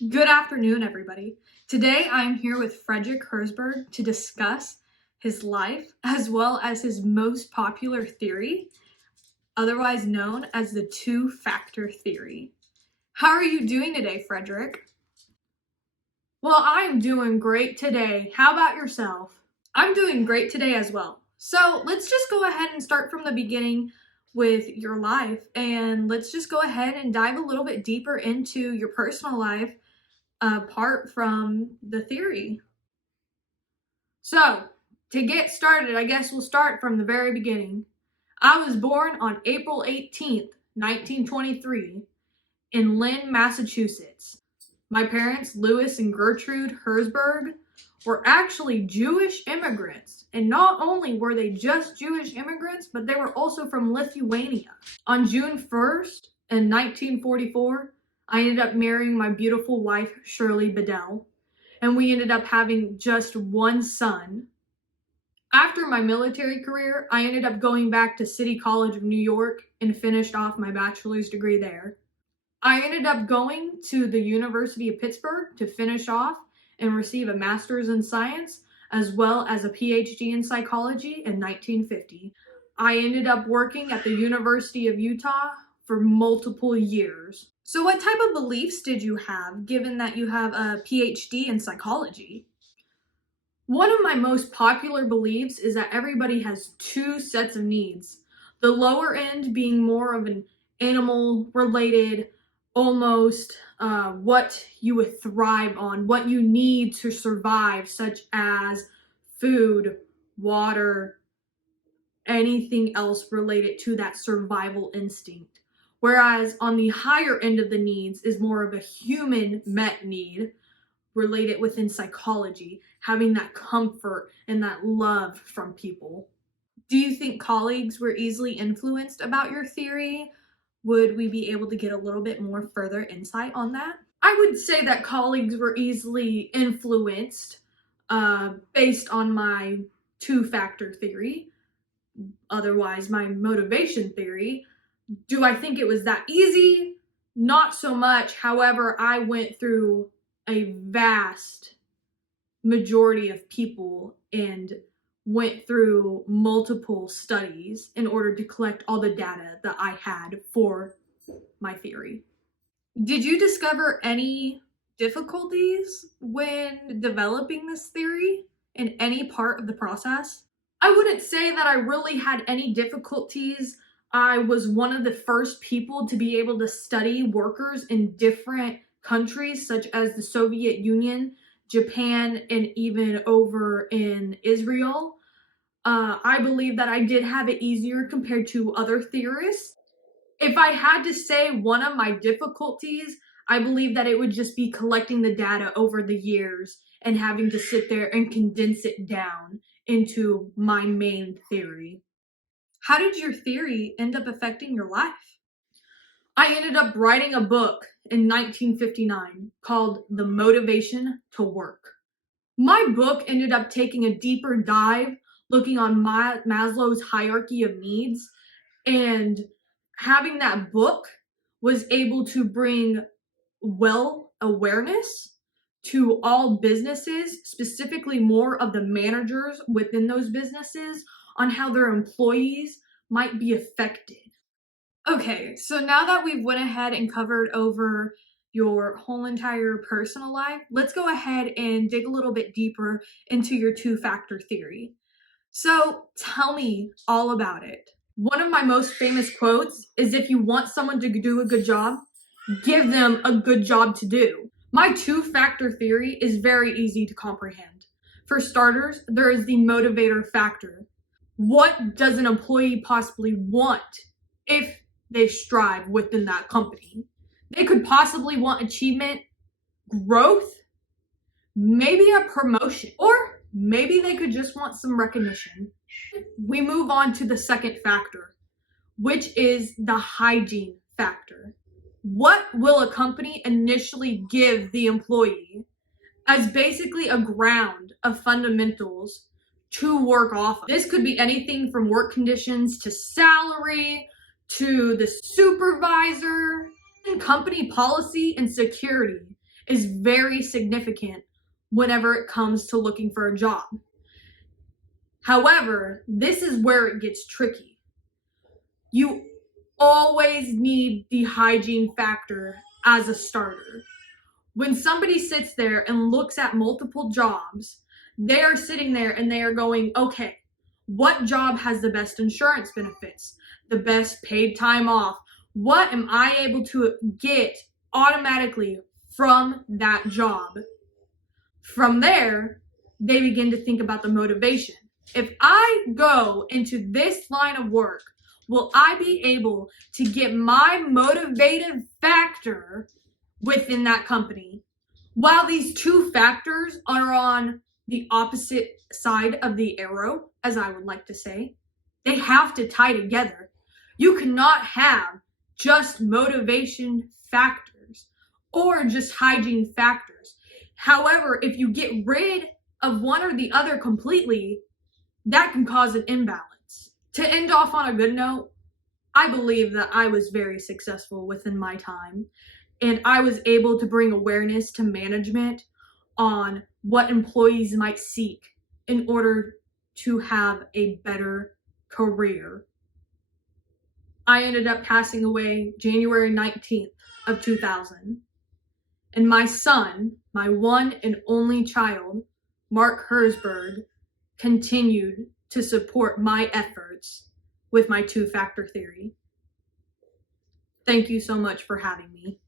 Good afternoon, everybody. Today I'm here with Frederick Herzberg to discuss his life as well as his most popular theory, otherwise known as the two-factor theory. How are you doing today, Frederick? Well, I'm doing great today. How about yourself? I'm doing great today as well. So let's just go ahead and start from the beginning with your life, and let's just go ahead and dive a little bit deeper into your personal life apart from the theory. So, to get started, I guess we'll start from the very beginning. I was born on April 18th, 1923, in Lynn, Massachusetts. My parents, Louis and Gertrude Herzberg, were actually Jewish immigrants. And not only were they just Jewish immigrants, but they were also from Lithuania. On June 1st, in 1944, I ended up marrying my beautiful wife, Shirley Bedell, and we ended up having just one son. After my military career, I ended up going back to City College of New York and finished off my bachelor's degree there. I ended up going to the University of Pittsburgh to finish off and receive a master's in science as well as a PhD in psychology in 1950. I ended up working at the University of Utah for multiple years. So what type of beliefs did you have, given that you have a PhD in psychology? One of my most popular beliefs is that everybody has two sets of needs. The lower end being more of an animal-related, almost what you would thrive on, what you need to survive, such as food, water, anything else related to that survival instinct. Whereas on the higher end of the needs is more of a human met need related within psychology, having that comfort and that love from people. Do you think colleagues were easily influenced about your theory? Would we be able to get a little bit more further insight on that? I would say that colleagues were easily influenced based on my two-factor theory, otherwise my motivation theory. Do I think it was that easy? Not so much. However, I went through a vast majority of people and went through multiple studies in order to collect all the data that I had for my theory. Did you discover any difficulties when developing this theory in any part of the process? I wouldn't say that I really had any difficulties. I was one of the first people to be able to study workers in different countries, such as the Soviet Union, Japan, and even over in Israel. I believe that I did have it easier compared to other theorists. If I had to say one of my difficulties, I believe that it would just be collecting the data over the years and having to sit there and condense it down into my main theory. How did your theory end up affecting your life? I ended up writing a book in 1959 called The Motivation to Work. My book ended up taking a deeper dive, looking on Maslow's hierarchy of needs, and having that book was able to bring awareness to all businesses, specifically more of the managers within those businesses, on how their employees might be affected. Okay, so now that we've went ahead and covered over your whole entire personal life, let's go ahead and dig a little bit deeper into your two-factor theory. So tell me all about it. One of my most famous quotes is, if you want someone to do a good job, give them a good job to do. My two-factor theory is very easy to comprehend. For starters, there is the motivator factor. What does an employee possibly want if they strive within that company? They could possibly want achievement, growth, maybe a promotion, or maybe they could just want some recognition. We move on to the second factor, which is the hygiene factor. What will a company initially give the employee as basically a ground of fundamentals to work off of? This could be anything from work conditions to salary to the supervisor. Company policy and security is very significant whenever it comes to looking for a job. However, this is where it gets tricky. You always need the hygiene factor as a starter. When somebody sits there and looks at multiple jobs, they are sitting there and they are going, okay, what job has the best insurance benefits, the best paid time off? What am I able to get automatically from that job? From there, they begin to think about the motivation. If I go into this line of work, will I be able to get my motivative factor within that company? While these two factors are on the opposite side of the arrow, as I would like to say, they have to tie together. You cannot have just motivation factors or just hygiene factors. However, if you get rid of one or the other completely, that can cause an imbalance. To end off on a good note, I believe that I was very successful within my time, and I was able to bring awareness to management on what employees might seek in order to have a better career. I ended up passing away January 19th of 2000. And my son, my one and only child, Mark Herzberg, continued to support my efforts with my two-factor theory. Thank you so much for having me.